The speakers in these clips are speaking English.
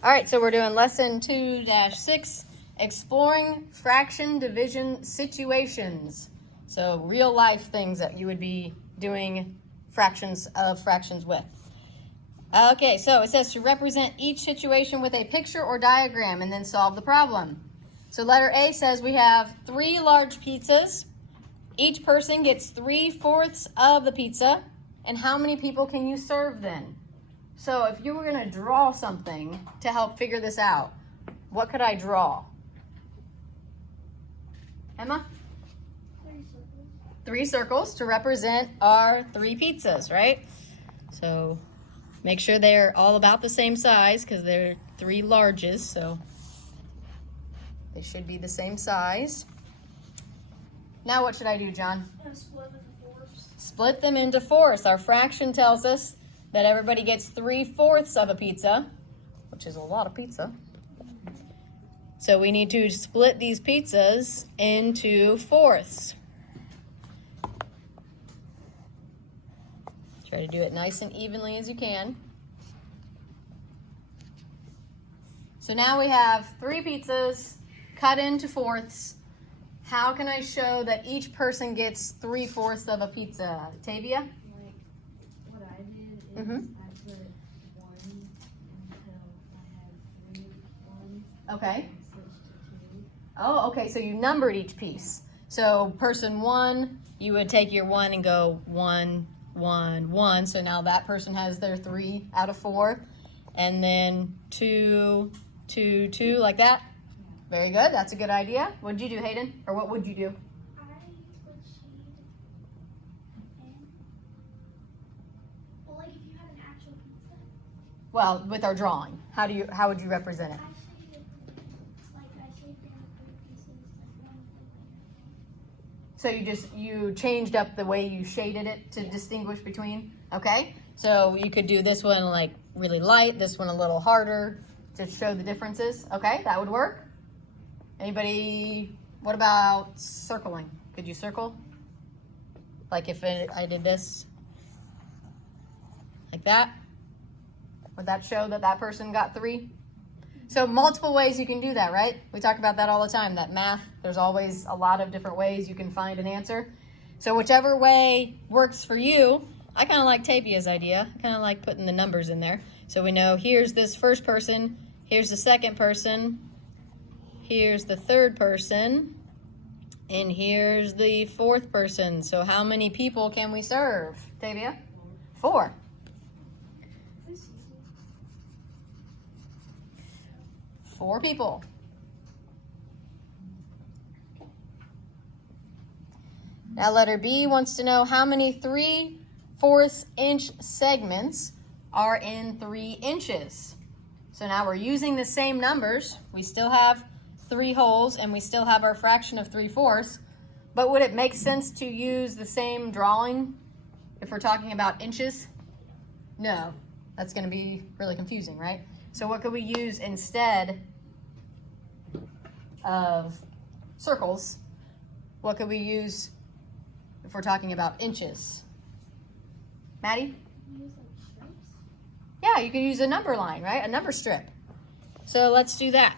All right, so we're doing lesson 2-6, exploring fraction division situations. So real life things that you would be doing fractions with. Okay, so it says to represent each situation with a picture or diagram and then solve the problem. So letter A says we have 3 large pizzas. Each person gets 3/4 of the pizza. And how many people can you serve then? So if you were going to draw something to help figure this out, what could I draw? Emma? 3 circles to represent our 3 pizzas, right? So make sure they're all about the same size because they're 3 larges, so they should be the same size. Now what should I do, John? Split them into fourths. Our fraction tells us that everybody gets 3/4 of a pizza, which is a lot of pizza. So we need to split these pizzas into fourths. Try to do it nice and evenly as you can. So now we have 3 pizzas cut into fourths. How can I show that each person gets 3/4 of a pizza? Tavia? What I did is I put 1 until I had 3 ones. Okay. And switched to 2. Oh, okay, so you numbered each piece. So person 1, you would take your 1 and go 1, 1, 1. So now that person has their 3 out of 4. And then 2, 2, 2, like that. Very good, that's a good idea. What did you do, Hayden? Or what would you do? I would shade in. Well, like if you had an actual pizza, Well, with our drawing, how would you represent it? I shaded I shaded down 3 pieces, like one with So you changed up the way you shaded it to distinguish between? Okay, so you could do this one like really light, this one a little harder to show the differences. Okay, that would work. Anybody, what about circling? Could you circle? Like if I did this, like that? Would that show that that person got 3? So multiple ways you can do that, right? We talk about that all the time, that math, there's always a lot of different ways you can find an answer. So whichever way works for you. I kind of like Tavia's idea. I kind of like putting the numbers in there. So we know here's this first person, here's the second person, here's the third person, and here's the 4th person. So how many people can we serve, Tavia? 4. This easy. 4 people. Now letter B wants to know how many 3/4 inch segments are in 3 inches. So now we're using the same numbers. We still have 3 holes and we still have our fraction of 3/4. But would it make sense to use the same drawing if we're talking about inches? No, that's going to be really confusing, right? So what could we use instead of circles? What could we use if we're talking about inches? Maddie? Use like strips. Yeah, you could use a number line, right? A number strip. So let's do that.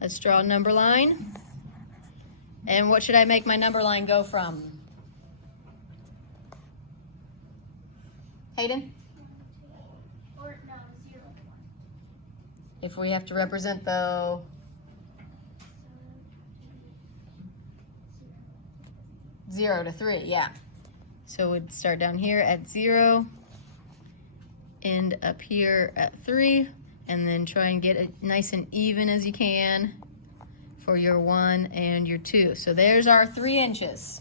Let's draw a number line. And what should I make my number line go from? Hayden? 1, 2, or no, 0 to 1. If we have to represent the... So 0 to 3, yeah. So we'd start down here at 0, end up here at 3, and then try and get it nice and even as you can for your 1 and your 2. So there's our 3 inches.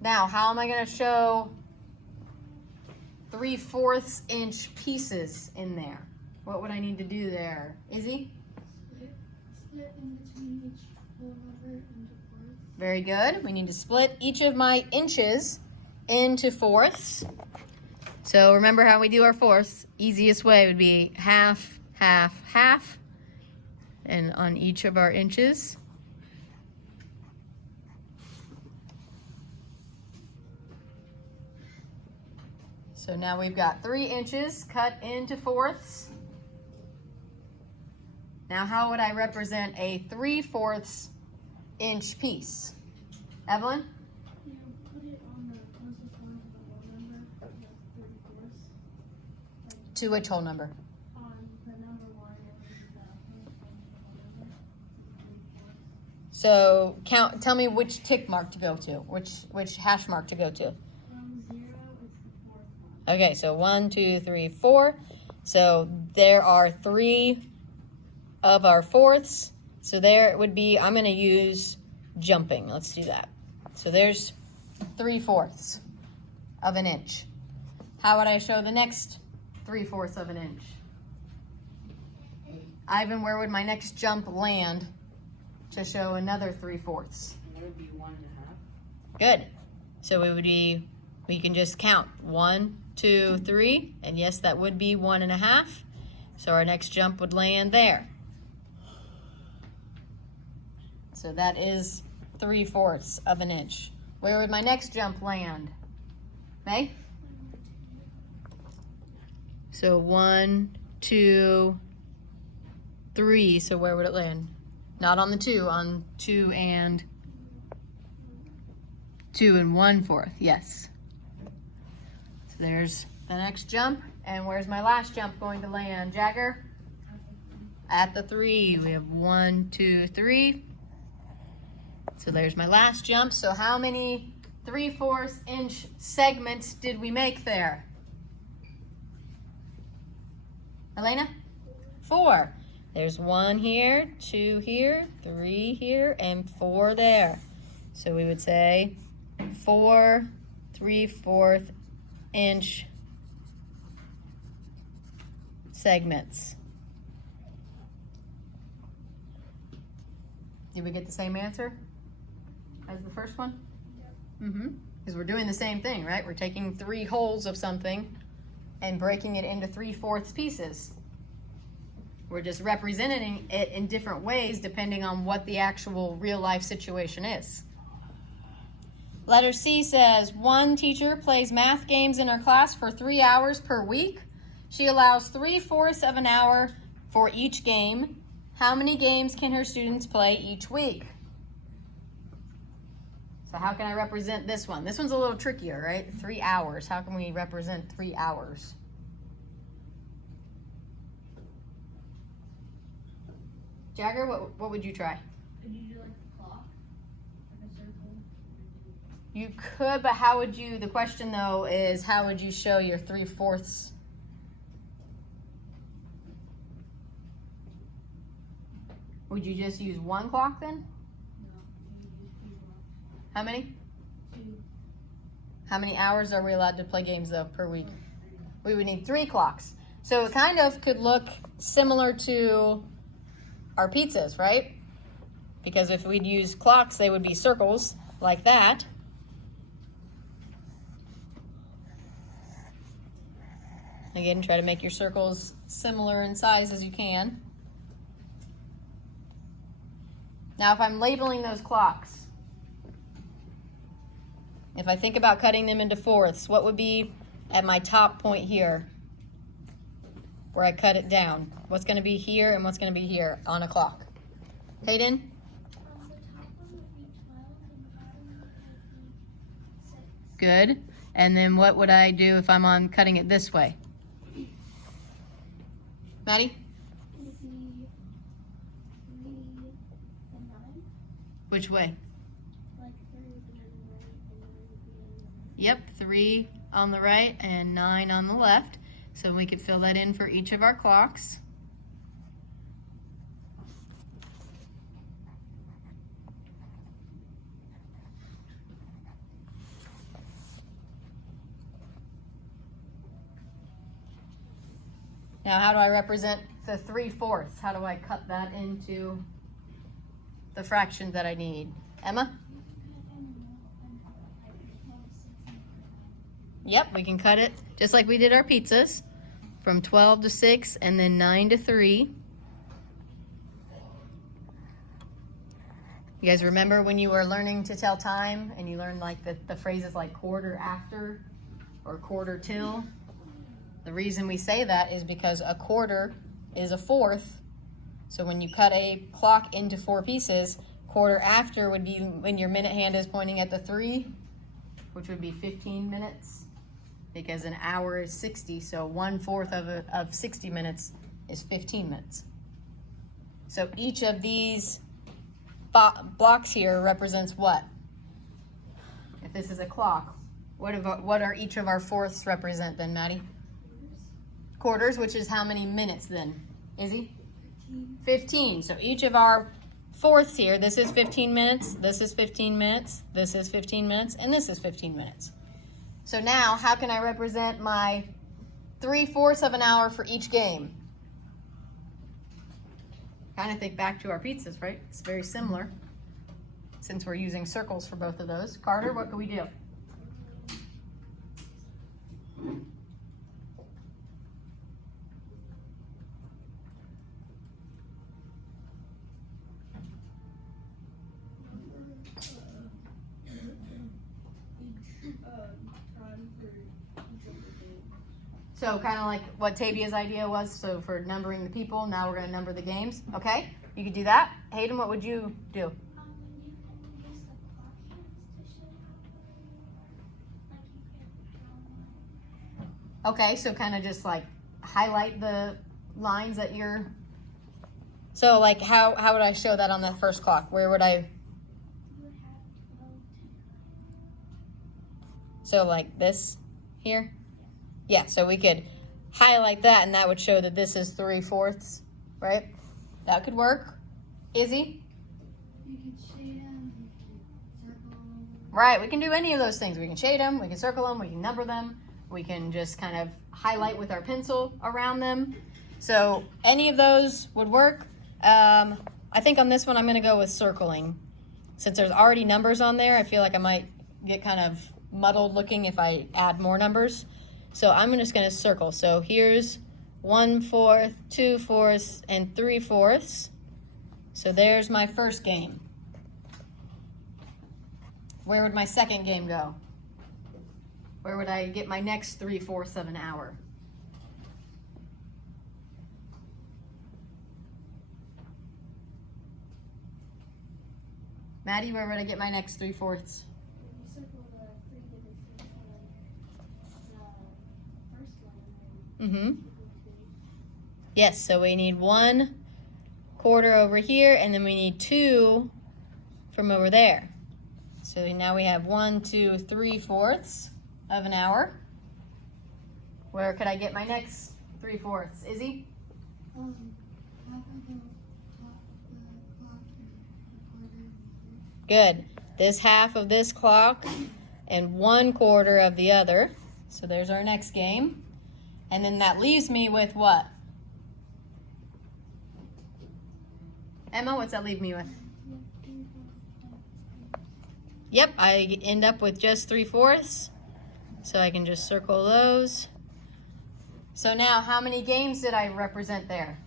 Now, how am I going to show 3/4 inch pieces in there? What would I need to do there? Izzy? split in between each whole number into 4s. Very good. We need to split each of my inches into fourths. So remember how we do our fourths. Easiest way would be half, half, half. And on each of our inches. So now we've got 3 inches cut into fourths. Now how would I represent a 3/4 inch piece? Evelyn? You put it on the closest one to the whole number, the 34th. To which whole number? On the number 1 and the closest one to the whole number, 34th. So tell me which tick mark to go to, which hash mark to go to. From 0, it's the 4th one. Okay, so 1, 2, 3, 4. So there are 3 of our fourths. So there it would be, I'm gonna use jumping. Let's do that. So there's 3/4 of an inch. How would I show the next 3/4 of an inch? Ivan, where would my next jump land to show another 3/4? That would be 1.5. Good. So we can just count 1, 2, 3, and yes, that would be 1.5. So our next jump would land there. So that is 3/4 of an inch. Where would my next jump land? May? So 1, 2, 3. So where would it land? Not on the 2, on 2 and 1/4. Yes. So there's the next jump. And where's my last jump going to land? Jagger? At the 3. We have 1, 2, 3. So there's my last jump. So how many 3/4 inch segments did we make there? Elena? 4. There's 1 here, 2 here, 3 here, and 4 there. So we would say 4 3/4 inch segments. Did we get the same answer as the first one? Mm-hmm. Because we're doing the same thing, right? We're taking 3 holes of something and breaking it into 3/4 pieces. We're just representing it in different ways depending on what the actual real life situation is. Letter C says, 1 teacher plays math games in her class for 3 hours per week. She allows 3/4 of an hour for each game. How many games can her students play each week? So how can I represent this one? This one's a little trickier, right? 3 hours. How can we represent 3 hours? Jagger, what would you try? Could you do like the clock? Like a circle? You could, but how would you, the question though is how would you show your 3/4? Would you just use 1 clock then? No, you use 2 blocks. How many? 2. How many hours are we allowed to play games though per week? We would need 3 clocks. So it kind of could look similar to our pizzas, right? Because if we'd use clocks, they would be circles like that. Again, try to make your circles similar in size as you can. Now, if I'm labeling those clocks, if I think about cutting them into fourths, what would be at my top point here where I cut it down? What's going to be here and what's going to be here on a clock? Hayden? The top one would be 12 and the bottom would be 6. Good. And then what would I do if I'm on cutting it this way? Maddie? It would be 3 and 9. Which way? Like 3 would be on the right and 9 would be on the left. Yep, 3 on the right and 9 on the left. So we could fill that in for each of our clocks. Now, how do I represent the 3/4? How do I cut that into the fractions that I need? Emma? Yep, we can cut it just like we did our pizzas, from 12 to 6 and then 9 to 3. You guys remember when you were learning to tell time and you learned like the phrases like quarter after or quarter till? The reason we say that is because a quarter is a fourth. So when you cut a clock into 4 pieces, quarter after would be when your minute hand is pointing at the 3, which would be 15 minutes, because an hour is 60, so 1/4 of 60 minutes is 15 minutes. So each of these blocks here represents what? If this is a clock, what are each of our fourths represent then, Maddie? Quarters, which is how many minutes then? Izzy? 15. So each of our fourths here, this is 15 minutes, this is 15 minutes, this is 15 minutes, and this is 15 minutes. So now, how can I represent my 3/4 of an hour for each game? Kind of think back to our pizzas, right? It's very similar, since we're using circles for both of those. Carter, what can we do? So kind of like what Tavia's idea was, so for numbering the people, now we're going to number the games. Okay, you could do that. Hayden, what would you do? When you can use the clock hands to show like you can how Okay, so kind of just like highlight the lines that you're... So like how would I show that on the first clock? Where would I... you would have 12 to 9. So like this here? Yeah, so we could highlight that and that would show that this is 3/4, right? That could work. Izzy? You can shade them, you can circle them. Right, we can do any of those things. We can shade them, we can circle them, we can number them, we can just kind of highlight with our pencil around them. So any of those would work. I think on this one I'm going to go with circling. Since there's already numbers on there, I feel like I might get kind of muddled looking if I add more numbers. So I'm just going to circle. So here's 1/4, 2/4, and 3/4. So there's my first game. Where would my second game go? Where would I get my next 3/4 of an hour? Maddie, where would I get my next 3/4? You circle the 3 digits on the first one and then Mm-hmm. Yes, so we need 1/4 over here, and then we need 2 from over there. So now we have 1, 2, 3/4 of an hour. Where could I get my next 3/4? Izzy? half of the clock and a quarter. Good. This half of this clock and 1/4 of the other. So there's our next game. And then that leaves me with what? Emma, what's that leave me with? Yep, I end up with just 3/4. So I can just circle those. So now, how many games did I represent there?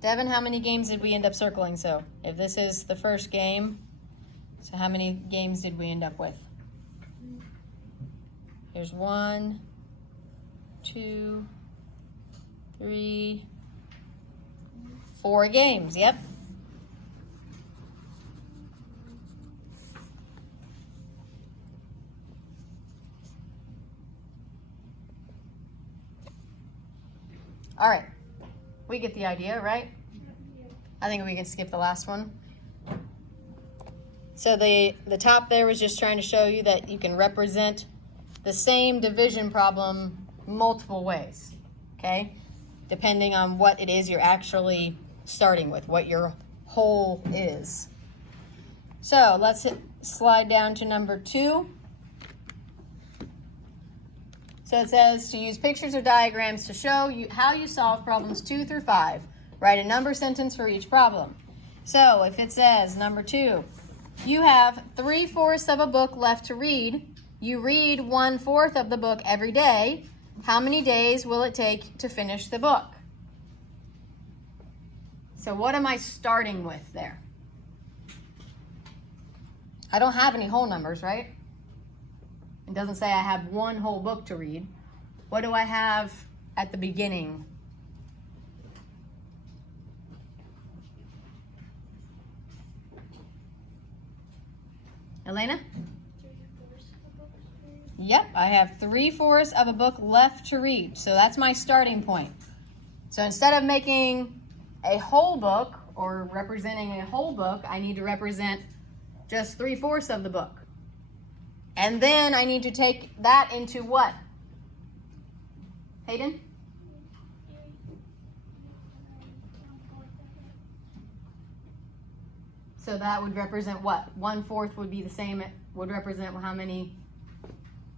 Devin, how many games did we end up circling? So if this is the first game, so how many games did we end up with? Here's 1, 2, 3, 4 games. Yep. All right. We get the idea, right? I think we can skip the last one. So the top there was just trying to show you that you can represent the same division problem multiple ways, okay? Depending on what it is you're actually starting with, what your whole is. So let's slide down to number 2. So it says to use pictures or diagrams to show you how you solve problems 2 through 5. Write a number sentence for each problem. So if it says number 2, you have 3/4 of a book left to read. You read 1/4 of the book every day. How many days will it take to finish the book? So what am I starting with there? I don't have any whole numbers, right? It doesn't say I have one whole book to read. What do I have at the beginning? Elena? 3/4 of the book. Yep, I have 3/4 of a book left to read. So that's my starting point. So instead of making a whole book or representing a whole book, I need to represent just 3/4 of the book. And then I need to take that into what? Hayden? So that would represent what? 1/4 would be the same, would represent how many?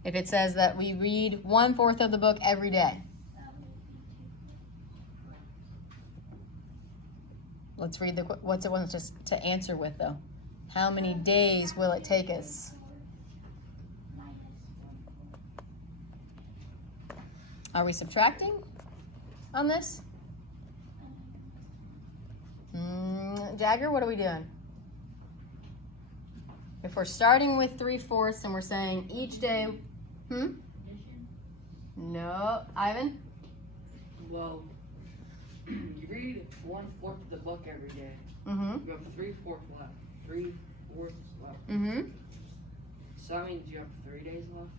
If it says that we read 1/4 of the book every day. Let's read what's it wants us to answer with though. How many days will it take us? Are we subtracting on this? Jagger, what are we doing? If we're starting with 3/4 and we're saying each day, No, Ivan? Well, you read 1/4 of the book every day. Mm-hmm. You have 3/4 left. 3/4 left. Mm-hmm. So that means you have 3 days left.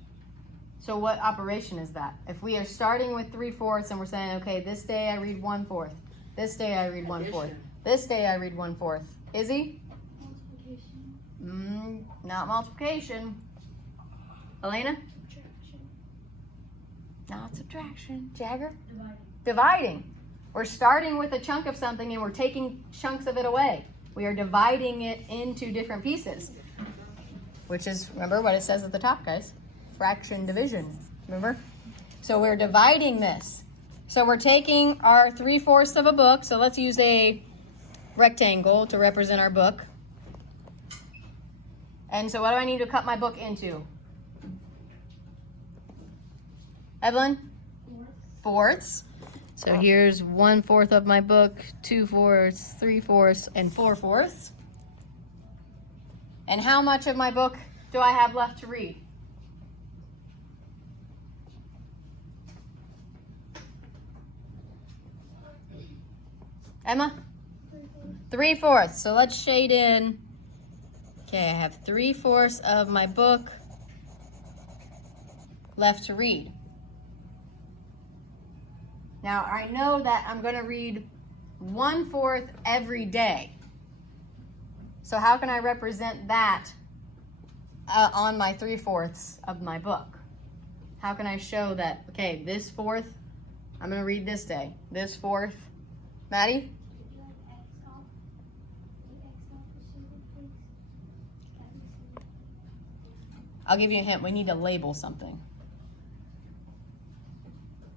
So what operation is that? If we are starting with 3/4 and we're saying, okay, this day I read 1/4. This day I read 1/4. Addition. This day I read 1/4. Izzy? Multiplication. Not multiplication. Elena? Subtraction. Not subtraction. Jagger? Dividing. Dividing. We're starting with a chunk of something and we're taking chunks of it away. We are dividing it into different pieces. Which is, remember what it says at the top, guys? Fraction division. Remember? So we're dividing this. So we're taking our 3/4 of a book. So let's use a rectangle to represent our book. And so what do I need to cut my book into? Evelyn? Fourths. So here's 1/4 of my book, 2/4, 3/4, and 4/4. And how much of my book do I have left to read? Emma? 3/4. So let's shade in. Okay, I have 3/4 of my book left to read. Now, I know that I'm going to read 1/4 every day. So how can I represent that on my 3/4 of my book? How can I show that, okay, this 4th, I'm going to read this day. This 4th, Maddie? I'll give you a hint. We need to label something.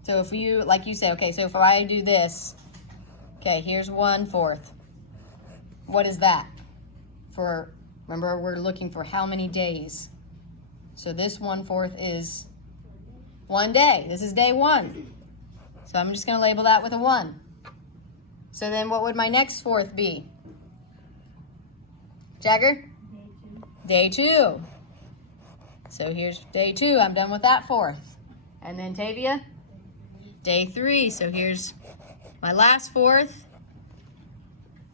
So if you, like you say, okay, so if I do this, okay, here's 1/4. What is that? For, remember, we're looking for how many days. So this 1/4 is 1 day. This is day 1. So I'm just going to label that with a 1. So then what would my next 4th be? Jagger? Day 2. So here's day 2. I'm done with that 4th. And then Tavia? Day 3. So here's my last 4th.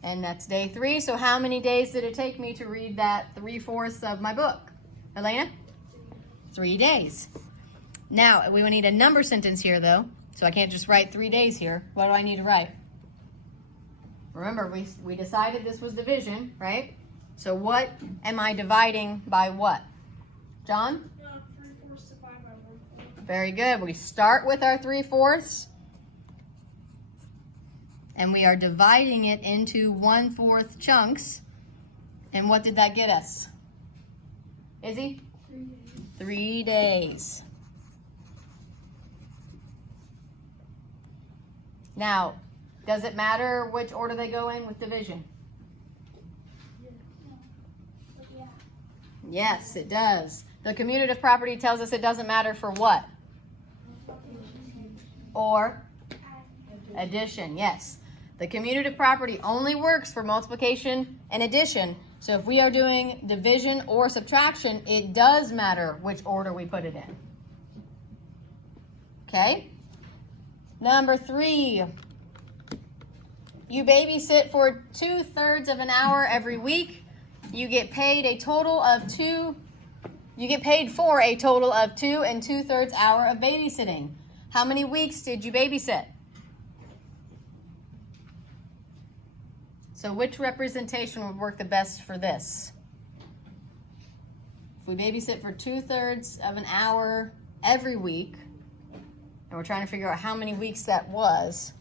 And that's day 3. So how many days did it take me to read that 3/4 of my book? Elena? 3 days. Now, we will need a number sentence here, though. So I can't just write 3 days here. What do I need to write? Remember, we decided this was division, right? So what am I dividing by what? John? 3/4 divided by 1/4. Very good. We start with our 3/4 and we are dividing it into 1/4 chunks. And what did that get us? Izzy? 3 days. 3 days. Now, does it matter which order they go in with division? Yeah. Yes, it does. The commutative property tells us it doesn't matter for what? Or addition, yes. The commutative property only works for multiplication and addition, So if we are doing division or subtraction, it does matter which order we put it in. Okay? Number 3. You babysit for 2/3 of an hour every week. You get paid for a total of 2 2/3 hour of babysitting. How many weeks did you babysit? So which representation would work the best for this? If we babysit for 2/3 of an hour every week, and we're trying to figure out how many weeks that was.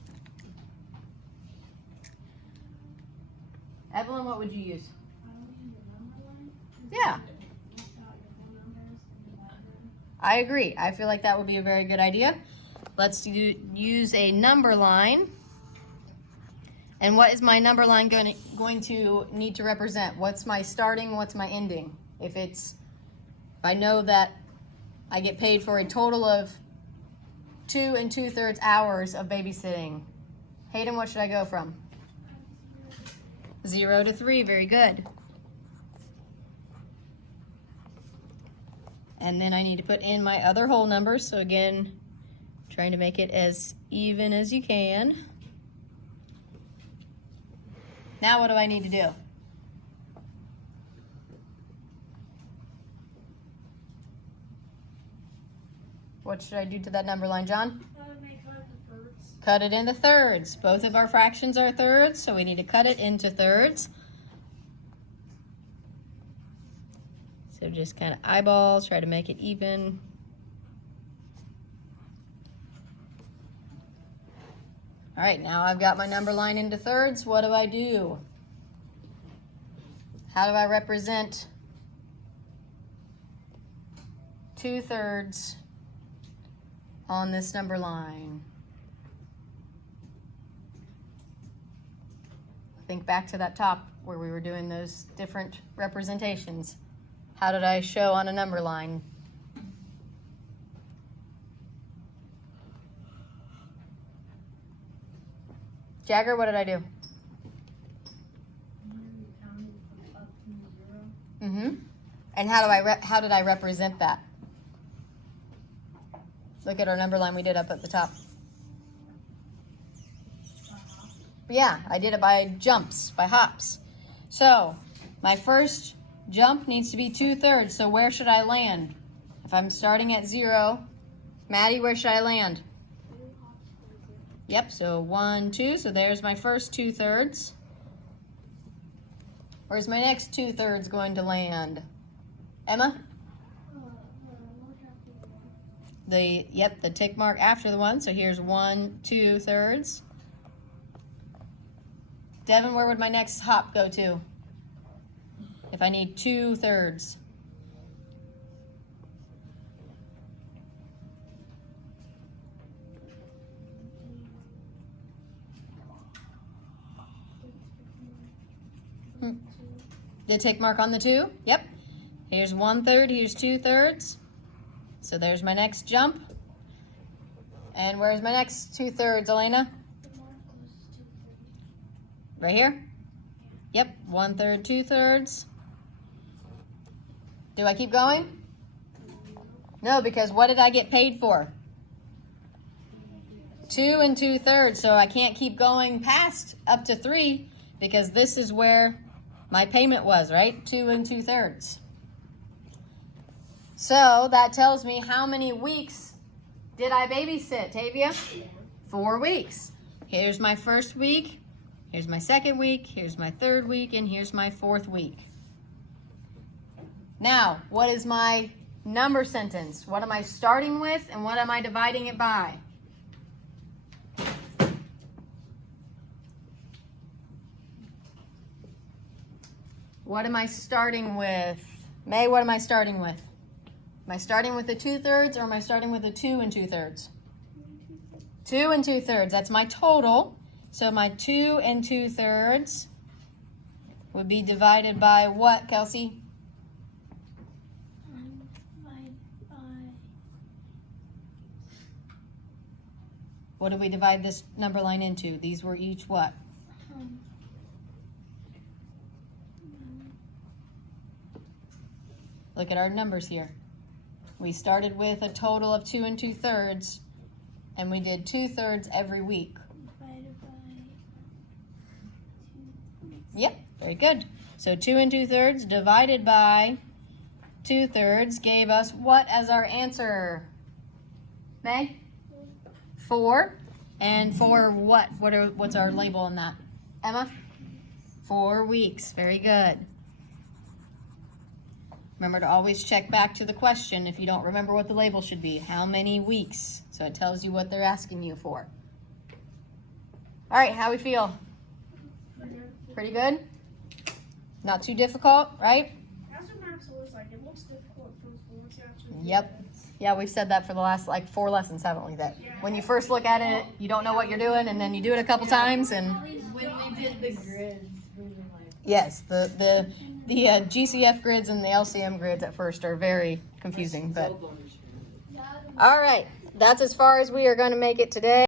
Evelyn, what would you use? I would use the number line. Yeah, List out your whole numbers and divide them. I agree. I feel like that would be a very good idea. Let's use a number line. And what is my number line going to need to represent? What's my starting, what's my ending? If I know that I get paid for a total of 2 2/3 hours of babysitting. Hayden, what should I go from? 0 to 3, very good. And then I need to put in my other whole numbers. So again, trying to make it as even as you can. Now what do I need to do? What should I do to that number line, John? I would make cut the thirds. Cut it into thirds. Both of our fractions are thirds, so we need to cut it into thirds. So just kind of eyeballs, try to make it even. All right, now I've got my number line into thirds. What do I do? How do I represent 2/3 on this number line? Think back to that top where we were doing those different representations. How did I show on a number line? Jagger, what did I do? You counted from up to 0. Mm-hmm. And how did I represent that? Look at our number line we did up at the top. Yeah, I did it by jumps, by hops. So my first jump needs to be 2/3. So where should I land? If I'm starting at 0, Maddie, where should I land? Yep, so 1, 2, so there's my first 2/3. Where's my next 2/3 going to land? Emma? The tick mark after the 1, so here's 1 2/3. Devin, where would my next hop go to? If I need 2/3. The tick mark on the 2? Yep. Here's 1/3, here's 2/3. So there's my next jump. And where's my next 2/3, Elena? Right here? Yep, 1/3, 2/3. Do I keep going? No, because what did I get paid for? 2 2/3, so I can't keep going past up to 3 because this is where my payment was, right? 2 2/3. So that tells me how many weeks did I babysit, Tavia? 4 weeks. Here's my first week, here's my second week, here's my third week, and here's my fourth week. Now, what is my number sentence? What am I starting with and what am I dividing it by? What am I starting with? May, what am I starting with? Am I starting with the 2/3 or am I starting with the 2 2/3? 2 2/3, that's my total. So my 2 2/3 would be divided by what, Kelsey? Divide by What did we divide this number line into? These were each what? Look at our numbers here. We started with a total of 2 2/3, and we did 2/3 every week. Divided by 2. Yep, very good. So 2 2/3 divided by 2/3 gave us what as our answer? Meg? 4. And for what? What's our label on that? Emma? 4 weeks. Very good. Remember to always check back to the question if you don't remember what the label should be. How many weeks? So it tells you what they're asking you for. All right, how we feel? Pretty good? Not too difficult, right? That's what math's always like. It looks difficult at first, but once you actually do Yep. it, Yeah, we've said that for the last 4 lessons, haven't we? That when you first look at it, you don't know what you're doing, and then you do it a couple times, and When we did the grids, we were like, yes, the GCF grids and the LCM grids at first are very confusing. But They'll understand it. all right, that's as far as we are going to make it today.